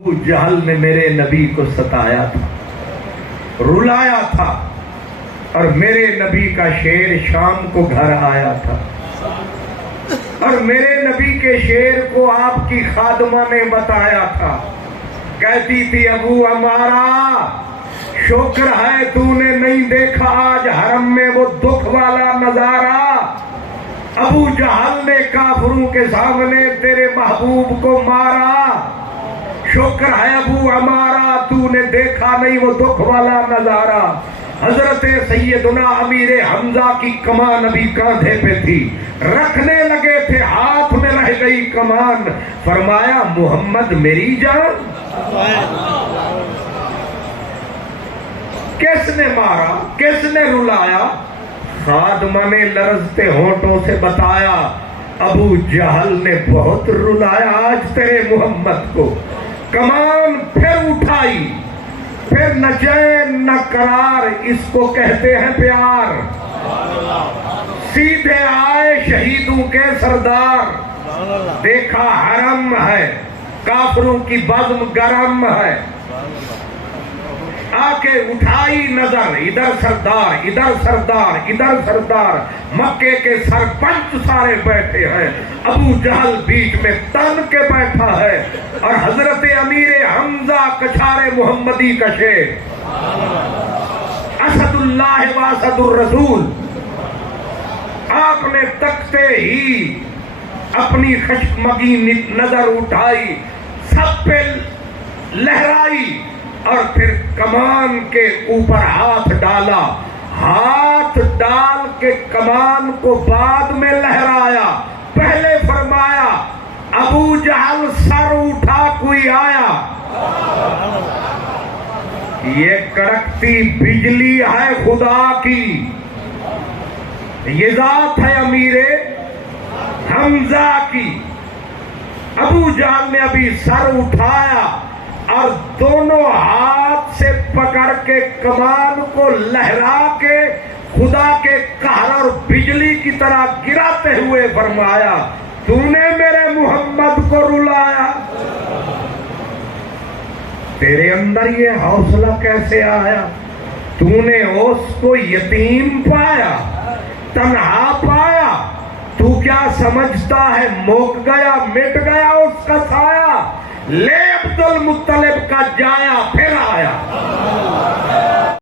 ابو جہل نے میرے نبی کو ستایا تھا، رلایا تھا، اور میرے نبی کا شیر شام کو گھر آیا تھا، اور میرے نبی کے شیر کو آپ کی خادمہ نے بتایا تھا۔ کہتی تھی ابو عمارہ شکر ہے تو نے نہیں دیکھا آج حرم میں وہ دکھ والا نظارہ، ابو جہل نے کافروں کے سامنے تیرے محبوب کو مارا، شکر ہے ابو عمارہ تو نے دیکھا نہیں وہ دکھ والا نظارہ۔ حضرت سیدنا امیر حمزہ کی کمان ابھی کاندھے پہ تھی، رکھنے لگے تھے ہاتھ میں رہ گئی کمان، فرمایا محمد میری جان، کس نے مارا کس نے رلایا؟ خادمہ نے لرزتے ہونٹوں سے بتایا ابو جہل نے بہت رلایا آج تیرے محمد کو۔ کمان پھر اٹھائی، پھر نہ چین نہ قرار، اس کو کہتے ہیں پیار، سیدھے آئے شہیدوں کے سردار، دیکھا حرم ہے کافروں کی بزم گرم ہے، آ کے اٹھائی نظر ادھر سردار ادھر سردار ادھر سردار، مکے کے سرپنچ سارے بیٹھے ہیں، ابو جہل بیچ میں تن کے بیٹھا ہے، اور حضرت امیر حمزہ کچھارے محمدی کا شیر، اسد اللہ و اسد الرسول، آپ نے تکتے ہی اپنی خشمگی نظر اٹھائی، سب پہ لہرائی، اور پھر کمان کے اوپر ہاتھ ڈالا، ہاتھ ڈال کے کمان کو بعد میں لہرایا، پہلے فرمایا ابو جہل سر اٹھا کوئی آیا، یہ کڑکتی بجلی ہے خدا کی، یہ ذات ہے امیر حمزہ کی۔ ابو جہل نے ابھی سر اٹھایا اور دونوں ہاتھ سے پکڑ کے کمان کو لہرا کے خدا کے قہر اور بجلی کی طرح گراتے ہوئے فرمایا تو نے میرے محمد کو رلایا، تیرے اندر یہ حوصلہ کیسے آیا؟ تو نے اس کو یتیم پایا، تنہا پایا، تو کیا سمجھتا ہے موک گیا مٹ گیا اس کا سایہ؟ لے عبد المطلب کا جایا پھر آیا۔